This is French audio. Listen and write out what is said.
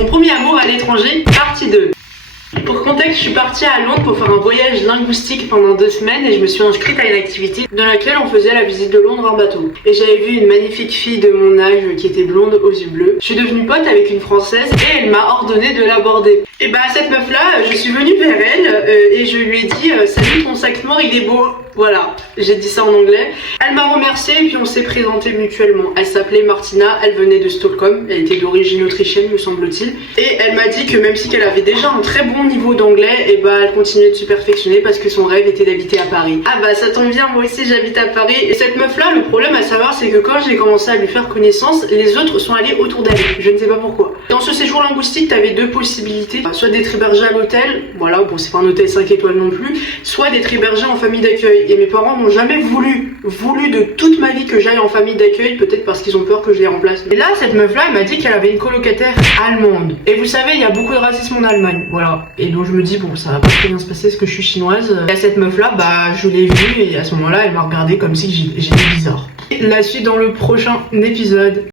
Mon premier amour à l'étranger, partie 2. Pour contexte, je suis partie à Londres pour faire un voyage linguistique pendant 2 semaines et je me suis inscrite à une activité dans laquelle on faisait la visite de Londres en bateau. Et j'avais vu une magnifique fille de mon âge qui était blonde aux yeux bleus. Je suis devenue pote avec une Française et elle m'a ordonné de l'aborder. Et bah cette meuf là, je suis venue vers elle et je lui ai dit salut, ton sac noir il est beau. Voilà, j'ai dit ça en anglais. Elle m'a remercié et puis on s'est présenté mutuellement. Elle s'appelait Martina, elle venait de Stockholm, elle était d'origine autrichienne me semble-t-il. Et elle m'a dit que même si qu'elle avait déjà un très bon niveau d'anglais, et bah elle continuait de se perfectionner parce que son rêve était d'habiter à Paris. Ah bah ça tombe bien, moi aussi j'habite à Paris. Et cette meuf là, le problème à savoir c'est que quand j'ai commencé à lui faire connaissance, les autres sont allés autour d'elle. Je ne sais pas pourquoi. Dans ce séjour linguistique, t'avais 2 possibilités. Soit d'être hébergé à l'hôtel, voilà, bon c'est pas un hôtel 5 étoiles non plus, soit d'être hébergé en famille d'accueil. Et mes parents n'ont jamais voulu de toute ma vie que j'aille en famille d'accueil, peut-être parce qu'ils ont peur que je les remplace. Et là, cette meuf-là, elle m'a dit qu'elle avait une colocataire allemande. Et vous savez, il y a beaucoup de racisme en Allemagne, voilà. Et donc je me dis, bon, ça va pas très bien se passer parce que je suis chinoise. Et à cette meuf-là, bah, je l'ai vue et à ce moment-là, elle m'a regardé comme si j'étais bizarre. Et la suite dans le prochain épisode.